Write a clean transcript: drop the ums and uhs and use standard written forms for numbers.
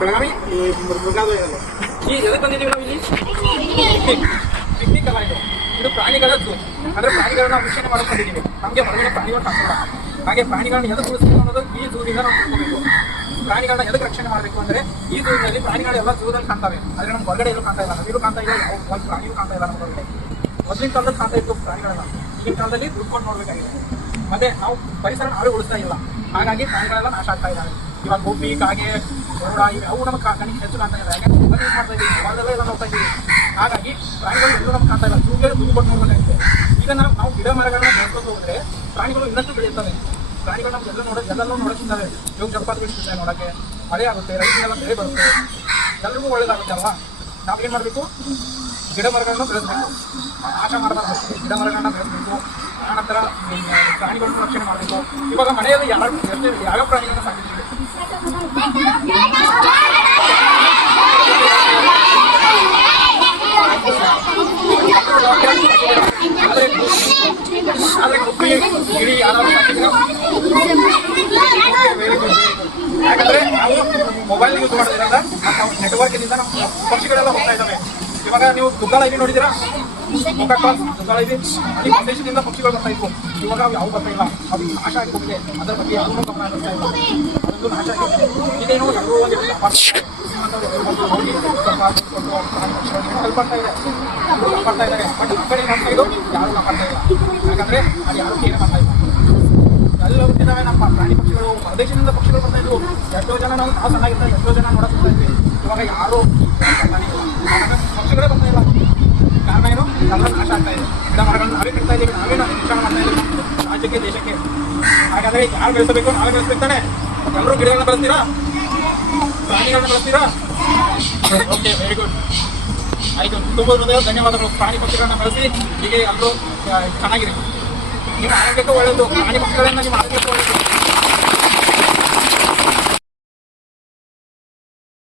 ಬೆಳಗಾವಿ ಮೃಗಾಲಯದಲ್ಲಿ ಈ ಎದಕ್ಕೆ ಬಂದಿದ್ದೀವಿ ನಾವು ಇಲ್ಲಿ ಪಿಕ್ನಿಕ್ ಅಲ್ಲ ಇದು ಪ್ರಾಣಿಗಳ ಝೂ. ಅಂದ್ರೆ ಪ್ರಾಣಿಗಳನ್ನ ವೀಕ್ಷಣೆ ಮಾಡಕ್ ಬಂದಿದ್ದೀವಿ. ನಮಗೆ ಹೊರಗಡೆ ಪ್ರಾಣಿಗಳು ಕಾಣಲ್ಲ. ಹಾಗೆ ಪ್ರಾಣಿಗಳನ್ನ ಎದಕ್ಕೆ ಉಳಿಸ್ಬೇಕು ಅನ್ನೋದು ಈ ಝೂದಿಂದ ನಾವು ತಿಳ್ಕೋಬೇಕು. ಪ್ರಾಣಿಗಳನ್ನ ಎದಕ್ಕೆ ರಕ್ಷಣೆ ಮಾಡಬೇಕು ಅಂದ್ರೆ ಈ ಝೂನಲ್ಲಿ ಪ್ರಾಣಿಗಳೆಲ್ಲ ಝೂದಲ್ಲಿ ಕಾಣ್ತವೆ. ಆದ್ರೆ ನಮ್ಗೆ ಹೊರಗಡೆ ಎಲ್ಲೂ ಕಾಣ್ತಾ ಇಲ್ಲ. ನಮಗೂ ಕಾಣ್ತಾ ಇಲ್ಲ, ಯಾವ ಒಂದು ಪ್ರಾಣಿಗೂ ಕಾಣ್ತಾ ಇಲ್ಲ. ನಮ್ಮ ಹೊರಗಡೆ ಮೊದಲಿನ ಕಾಲದಲ್ಲಿ ಕಾಣ್ತಾ ಇತ್ತು ಪ್ರಾಣಿಗಳನ್ನ. ಈಗಿನ ಕಾಲದಲ್ಲಿ ದುಡ್ಕೊಂಡು ನೋಡ್ಬೇಕಾಗಿದೆ. ಮತ್ತೆ ನಾವು ಪರಿಸರ ನಾವೇ ಉಳಿಸ್ತಾ ಇಲ್ಲ. ಹಾಗಾಗಿ ಪ್ರಾಣಿಗಳೆಲ್ಲ ನಾಶ ಆಗ್ತಾ ಇದ್ದಾವೆ. ಇವಾಗ ಗೋಪಿ, ಕಾಗೆ, ಗರುಡ ಇವೆ ಅವು ನಮಗೆ ಕಣ್ಣಿಗೆ ಹೆಚ್ಚು ಕಾಣ್ತಾ ಇದ್ದಾವೆ. ಯಾಕೆ ಮೊಬೈಲ್ ಯೂಸ್ ಮಾಡ್ತಾ ಇದ್ದೀವಿ, ಮೊಬೈಲೆಲ್ಲ ಎಲ್ಲ ನೋಡ್ತಾ ಇದ್ದೀವಿ. ಹಾಗಾಗಿ ಪ್ರಾಣಿಗಳು ಎಲ್ಲೂ ನಮ್ಗೆ ಕಾಣ್ತಾ ಇಲ್ಲ. ಝೂಗೆ ದುಡ್ಕೊಂಡು ನೋಡ್ಬೇಕಾಗುತ್ತೆ. ಈಗ ನಾವು ಗಿಡ ಮರಗಳನ್ನ ಬೆಳೆಸ್ಕೊಂಡು ಹೋದ್ರೆ ಪ್ರಾಣಿಗಳು ಇನ್ನಷ್ಟು ಬೆಳೆಯುತ್ತವೆ. ಪ್ರಾಣಿಗಳು ನಮ್ಗೆ ಎಲ್ಲನೂ ನೋಡಕ್ಕಿದ್ದಾವೆ. ಇವಾಗ ಜಲಪಾತಗಳು ಸಿಗ್ತವೆ ನೋಡೋಕ್ಕೆ, ಮಳೆ ಆಗುತ್ತೆ, ರೈತರಿಗೆಲ್ಲ ಬೆಳೆ ಬರುತ್ತೆ, ಎಲ್ಲರಿಗೂ ಒಳ್ಳೇದಾಗುತ್ತೆ ಅಲ್ವಾ. ನಾವೇನು ಮಾಡಬೇಕು, ಗಿಡ ಮರಗಳನ್ನು ಬೆಳೆಸಬೇಕು, ನಾಶ ಮಾಡಬಾರ್ದು. ಗಿಡ ಮರಗಳನ್ನ ಬೆಳೆಸಬೇಕು. ಆನಂತರ ಪ್ರಾಣಿಗಳನ್ನು ರಕ್ಷಣೆ ಮಾಡಬೇಕು. ಇವಾಗ ಮನೆಯಲ್ಲಿ ಯಾವ ಪ್ರಾಣಿಗಳನ್ನ ಸಾಕಿದ್ದೀವಿ. ಆದರೆ ಗಿಳಿ ಯಾರಾದ್ರೂ ಸಾಕಿದ್ರೆ ಯಾಕಂದ್ರೆ ನಾವು ಮೊಬೈಲ್ ಯೂಸ್ ಮಾಡೋದ್ರಿಂದ ನಾವು ನೆಟ್ವರ್ಕಿನಿಂದ ನಮ್ಮ ಪಕ್ಷಿಗಳೆಲ್ಲ ಹೋಗ್ತಾ ಇದ್ದಾವೆ. ಇವಾಗ ನೀವು ದುಗ್ಗಾಳ ಇಲ್ಲಿ ನೋಡಿದ್ದೀರಾ, ದುಗ್ಗಾಳ ಇಲ್ಲಿ ಈ ಪ್ರದೇಶದಿಂದ ಪಕ್ಷಿಗಳು ಬರ್ತಾ ಇದ್ವು. ಇವಾಗ ಯಾವ ಬರ್ತಾ ಇಲ್ಲ, ಅದು ನಾಶ ಆಗಿ ಹೋಗಿದೆ. ಅದರ ಬಗ್ಗೆ ಯಾವುದೂ ಗಮನ ಹರಿಸ್ತಾ ಇಲ್ಲ. ಅದೊಂದು ನಾಶ ಆಗಿದೆ. ಇದೇನು ಎಲ್ಲರೂ ಒಂದು ಕಲ್ಪಡ್ತಾ ಇದ್ದಾರೆ. ಬಟ್ ಆ ಕಡೆ ನಮ್ಮ ಇದು ಯಾರು ಕಾಪಾಡ್ತಾ ಇಲ್ಲ. ಯಾಕಂದ್ರೆ ಅದು ಯಾರು ಕೇರ್ ಮಾಡ್ತಾ ಇಲ್ಲ. ಎಲ್ಲ ಹೋಗ್ತಿದ್ದಾವೆ ನಮ್ಮ ಪ್ರಾಣಿ ಪಕ್ಷಿಗಳು. ಹೊರದೇಶದಿಂದ ಪಕ್ಷಿಗಳು ಬರ್ತಾ ಇದ್ವು. ಎಷ್ಟೋ ಜನ ನಾವು ಸಣ್ಣಾಗಿರ್ತಾರೆ, ಎಷ್ಟೋ ಜನ ನೋಡಕ್ ಹೋಗ್ತಾ ಇದ್ವಿ. ಇವಾಗ ಯಾರು ಪಕ್ಷಿಗಳೇ ಬರ್ತಾ ಇಲ್ಲ. ಕಾರಣ ಏನು, ಎಲ್ಲ ನಾಶ ಆಗ್ತಾ ಇದೆ. ಗಿಡ ಮರಗಳನ್ನು ನಾವೇ ಬಿಡ್ತಾ ಇದ್ದೀವಿ, ನಾವೇ ಶಿಕ್ಷಣ ಮಾಡ್ತಾ ಇದ್ದೀವಿ ರಾಜ್ಯಕ್ಕೆ, ದೇಶಕ್ಕೆ. ಹಾಗಾದ್ರೆ ಯಾರು ಬೆಳೆಸಬೇಕು, ನಾವೇ ಬೆಳೆಸ್ಬೇಕಾನೆ. ಎಲ್ಲರೂ ಗಿಡಗಳನ್ನ ಬೆಳೆಸ್ತೀರಾ, ಪ್ರಾಣಿಗಳನ್ನ ಬೆಳೆಸ್ತೀರಾ? Okay, very good. ಆಯಿತು, ತುಂಬ ಧನ್ಯವಾದಗಳು. ಪ್ರಾಣಿ ಪಕ್ಷಿಗಳನ್ನ ಬೆಳೆಸಿ ಹೀಗೆ ಎಲ್ಲರೂ ಚೆನ್ನಾಗಿದೆ. ನಿಮ್ಮ ಆರೋಗ್ಯಕ್ಕೂ ಒಳ್ಳೆಯದು. ಪ್ರಾಣಿ ಪಕ್ಷಿಗಳನ್ನ ನಿಮ್ಮ ಆರೋಗ್ಯಕ್ಕೂ ಒಳ್ಳೆಯದು.